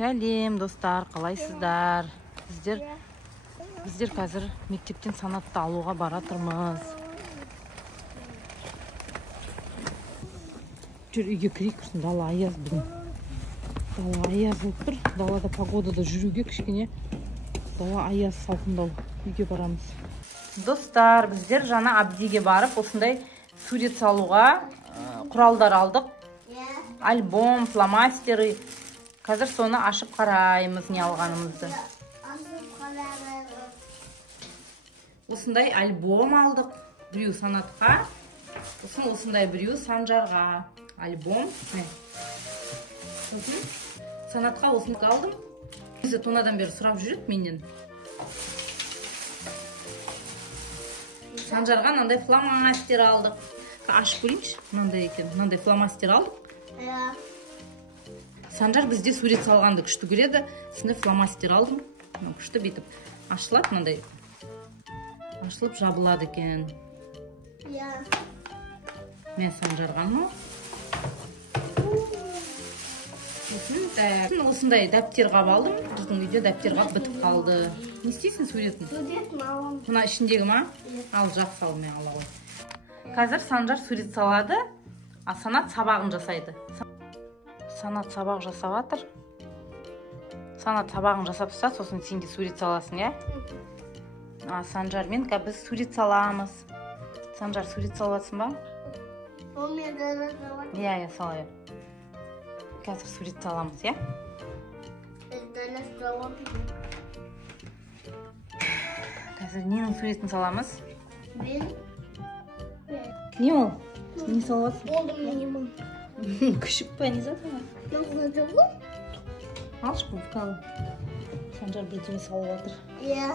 Сәлем, достар, қалайсыздар? Біздер қазір мектептен санатты алуға баратырмыз. Жүр, үйге кірейік, дала аяз бүгін. Дала аяз болып тұр. Далада погодада жүруге кішкене дала аяз салқындау. Үйге барамыз. Достар, біздер жаңа Абдиге барып, осындай сурет салуға құралдар алдық. Альбом, фломастеры. Қазір соны ашып қараймыз, не алғанымызды. Осындай альбом алдық. Біреу санатқа. Осындай біреу Санжарға. Альбом. Санатқа осындай алдым. Өзі тонадан бері сұрап жүреді менен. Санжарға мынандай фломастер алдық. Ашып көрейінші, мынандай екен. Мынандай фломастер алдық. Санжар бізде сурет салғанды күшті көреді. Сінде фломастер алдым. Күшті бетіп ашылады мынандай. Ашылып жабылады екен. Мен Санжарған ма? Осындай дәптер қап алдым. Біздің үйде дәптер қап бітіп қалды. Не істейсің суретін? Суретін алам. Мына ішіндегі ма? Ал жақ сал, мен ала ғой. Қазір Санжар сурет салады, а Санат сабағын жасайды. Санат сабақ жасап атыр. Санат сабағын жасап тұса, сосын сен де сурет саласың, я? Санжар мен біз сурет саламыз. Санжар сурет саласың ба? Ол мен дәлі салам. Я салайын. Қазір сурет саламыз, я? Дәлі салам. Қазір ненің суретін саламыз? Мен. Не ол? Не саласың? Олдым менемін. Күшік па, не заты ма? Мағына жоғы? Алшы көпкі алым. Санжар бірдеме салып атыр. Я.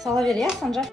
Сала бер, я, Санжар?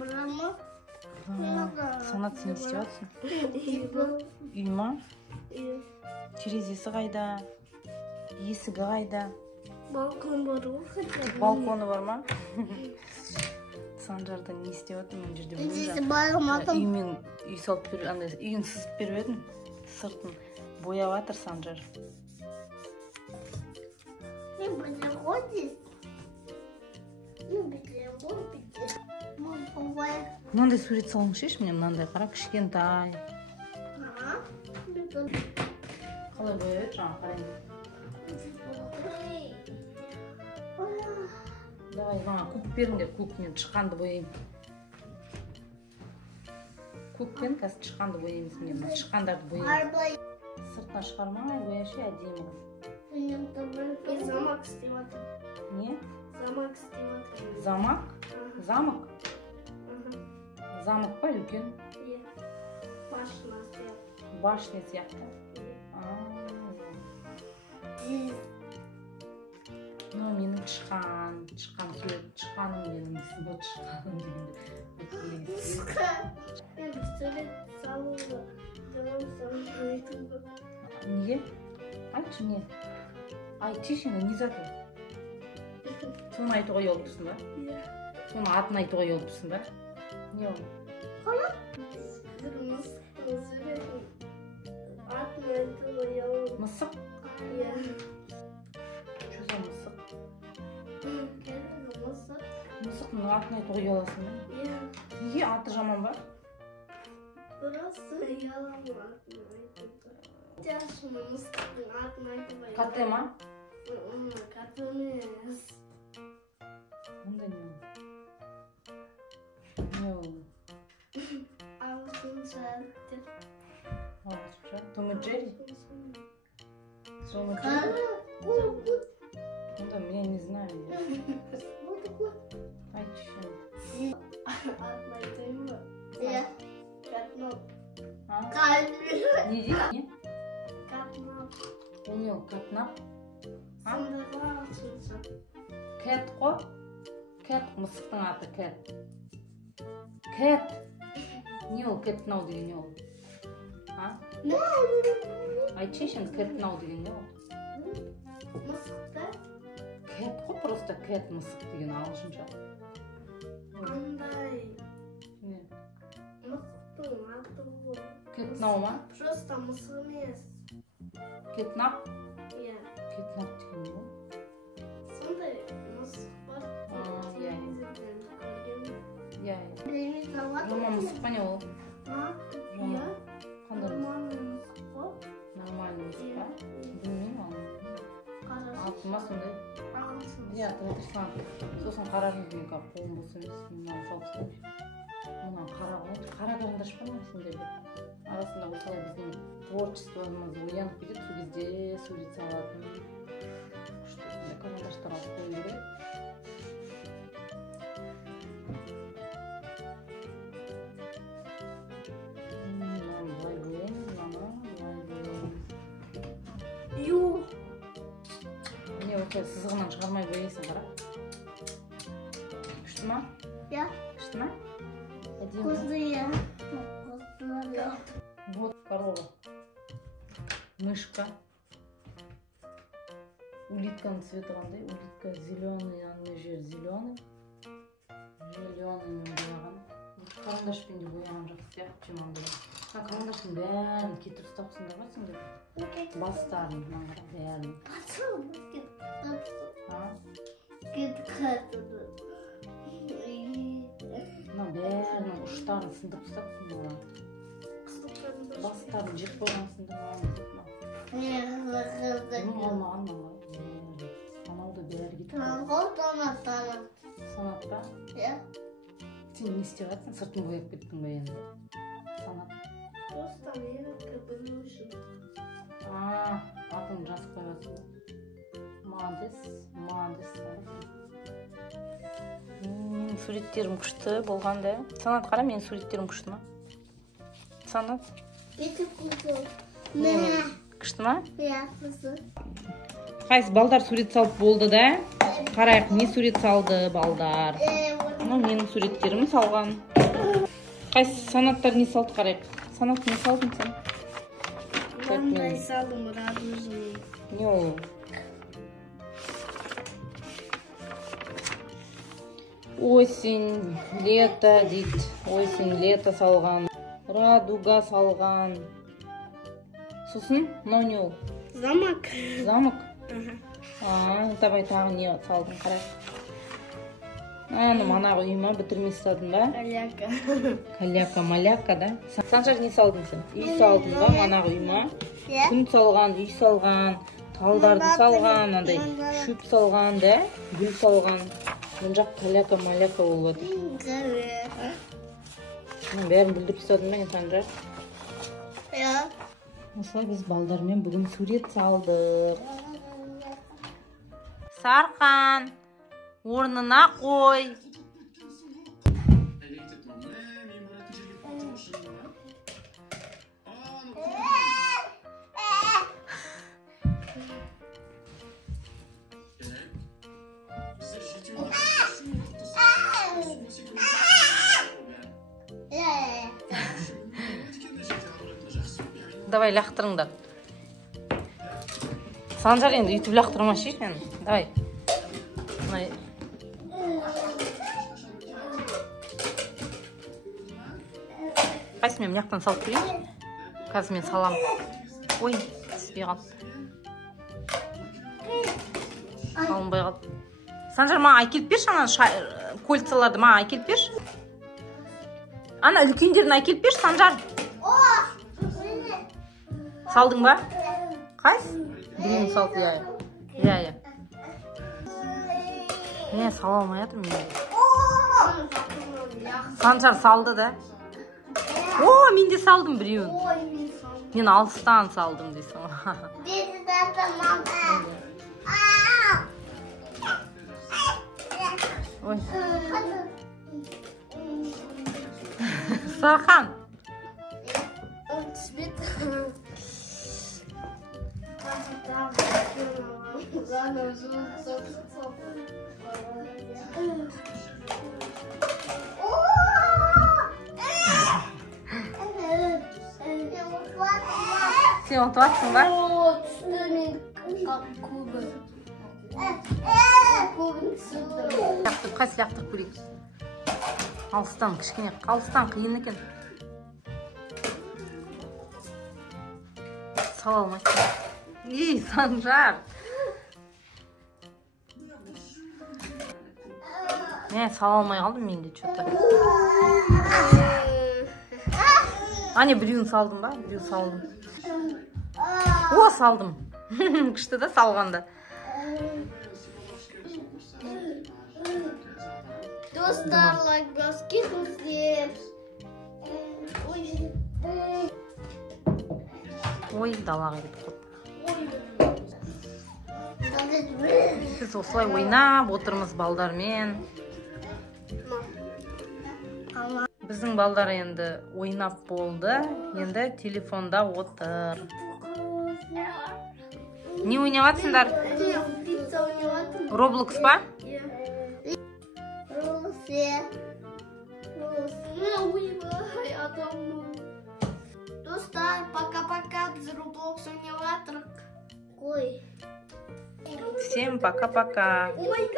Брама. Санат, сен істеп жатсың? Үй ма? Терезесі қайда? Есігі қайда? Балкон бар ғой. Балконы бар ма? Санжарда не істеп жатыр, мен жерде Терезесі бармадым. Үймен үй салып беріп, үйін сызып беріп едім. Сыртын бояп жатыр Санжар. Ты будешь ходить? Ну, бетлем, вот бетлем. Мынандай сурет салың шеш, міне мынандай қара кішкентай. Қалай бояп еді жаңа қарайын. Давай, мама, көк беріңдер, көкпен шыққанды бояйын. Көкпен қазір шыққанды бояймыз, міне шыққандарды бояймыз. Сыртына шығармай бояшы әдемі. Мен замок істеп жатырмын. Не? Замок істеп жатырмын. Замок? Замок? Замок па, үлкен? Башня сияқты. Башня сияқты? Ну, менің тышқан сурет, тышқаным менің, вот тышқаным дегенде. Мен сурет салуды айтуға. Неге? Айтшы мне. Айтшы, не заты? Соны айтуға ұялып тұрсың ба? Соны атын айтуға ұялып тұрсың ба? Не ол? Қала? Мысықтың суретін атын айтуға ұялып. Мысық? Иә. Что за мысық? Кәдімгі мысық. Мысықтың атын айтуға ұяласың ба? Иә. Неге аты жаман ба? Просто ұяламын атын айтуға. Тяшыны мысықтың атын айтуға. Кате ма? Кате емес. Онда не ол? Не ол? Ағылшынша деп. Ағылшынша? Том и Джерри? Том и Джерри? Қара. Онда я не знаю. Айтшы. Атын айтайын ба? Иә. Катнап. Не дейді? Катнап. Ол не ол, катнап? Сонда бар ағылшынша. Кэт қой? Кэт, мысықтың аты кэт. Кэт. Не ол, кэт-нау деген не ол? Айтшы енді кэт-нау деген не ол? Мысықты? Кэт қой, просто кэт, мысық деген ағылшынша. Андай. Не? Мысықтың аты ғой. Кэт-нау ма? Просто мысық емес. Кэт-нап? Иә. Кэт-нап деген не ол? Сондай мысық бар. Иә. Иә. Білмей қалады. Жома мысық па не ол? Иә. Қандай мысық? Нормальный мысық қой. Нормальный мысық па? Білмеймін оны. Аты ма сондай? Ағылшын. Иә, отырсаң. Сосын қарағым деген қолым бос емес. Мынаны салып тастайыншы. Мынаны қара ғой. Қара карандаш бар ма сендерде? Арасында осылай біздің творчествомыз оянып кетеді, сол кезде сурет салатын. Күшті сондай карандаштар алып қою керек. Мынаны былай бояймыз, мынаны былай бояймыз. Ю. Міне осылай сызығынан шығармай бояйсың, қара. Күшті ма? Иә. Күшті ма? Әдемі. Көзді. Вот корова. Мышка. Улитканың цветі қандай? Улитка зеленый, ана жер зеленый. Зеленый бояған. Карандашпен де бояған жақсы сияқты жамандай. Карандаштың бәрін кетіп ұстапсыңдар ма сендер? Бастарын маңғара бәрін. Мына бәрінің ұштарын сындырып ұстапсыңдар. Бастарын жеп қойғансыңдар ма? Қалмаған маңға. Анауды бәрі кетіп қойған. Санат па? Сен не істеп жатсың? Сыртын бояп кеттің ба енді? Санат. Просто менікі білу үшін. Атыңды жазып қойғансың ба? Молодец. Менің суреттерім күшті болғанда. Санат қара, менің суреттерім күшті ма? Санат? Күшті ма? Қайсы балдар сурет салып болды да? Қарайық, не сурет салды балдар? Менің суреттерім салған. Қайсы санаттар не салды қарайық? Санат не салдың сен? Мындай салдым, радужный. Не ол? Осень, лето дейді. Осень, лето салған. Радуга салған. Сосын, мынау не ол? Замок. Замок? Давай тағы не салдың қарайық. Манағы үйіма бітірмей салдың ба? Каляка. Каляка, маляка, да? Санжар не салдың сен? Үй салдың ба манағы үйіма? Күн салған, үй салған, талдарды салған, шөп салған, да? Гүл салған. Мен жақ каляка, маляка болады. Бәрін бүлдіріп салдың ба, Санжар? Иә. Осылай біз балдармен бүгін сурет салдық. Сарқан, орнына қой. Давай лақтырыңдар. Санжар енді үйтіп лақтырмашы екен. Давай. Қайсы мен мияқтан салып көрейін? Қазір мен салам. Ой, түспей қалды. Салынбай қалды. Санжар, маған әкеліп берші, ана кольцаларды маған әкеліп берші. Ана үлкендерін әкеліп берші, Санжар. Салдың ба? Қайсы? Бүгін салды, иә. Не, сала алмай жатырмын мен. Санжар салды да. Мен де салдым біреуін. Мен алыстан салдым дейсің. Ой. Сарқан. Ана звук, звук. Сен ұтып жатсың ба? О, түсті мен кубы. Кубын түсірдім. Қайсы лақтырып көрейік? Алыстан, кішкене алыстан қиын екен. Сала алмайсың. Ей, Санжар! Сала алмай қалдым мен де что-то. Ане, біреуін салдым ба? Біреу салдым. О, салдым. Күшті да салғанда. Достар, лайк басып кетіңіздер. Ой, далаға кетіп қалды. Біз осылай ойнап отырмыз балдармен. Біздің балдар енді ойнап болды. Енді телефонда отыр. Не ойнап жатсыңдар? Пицца ойнап жатырмын. Roblox па? Ойбай, адамым. Достар, пока-пока, біз Roblox ойнап жатырмық. Ой. Всем пока-пока. Ой,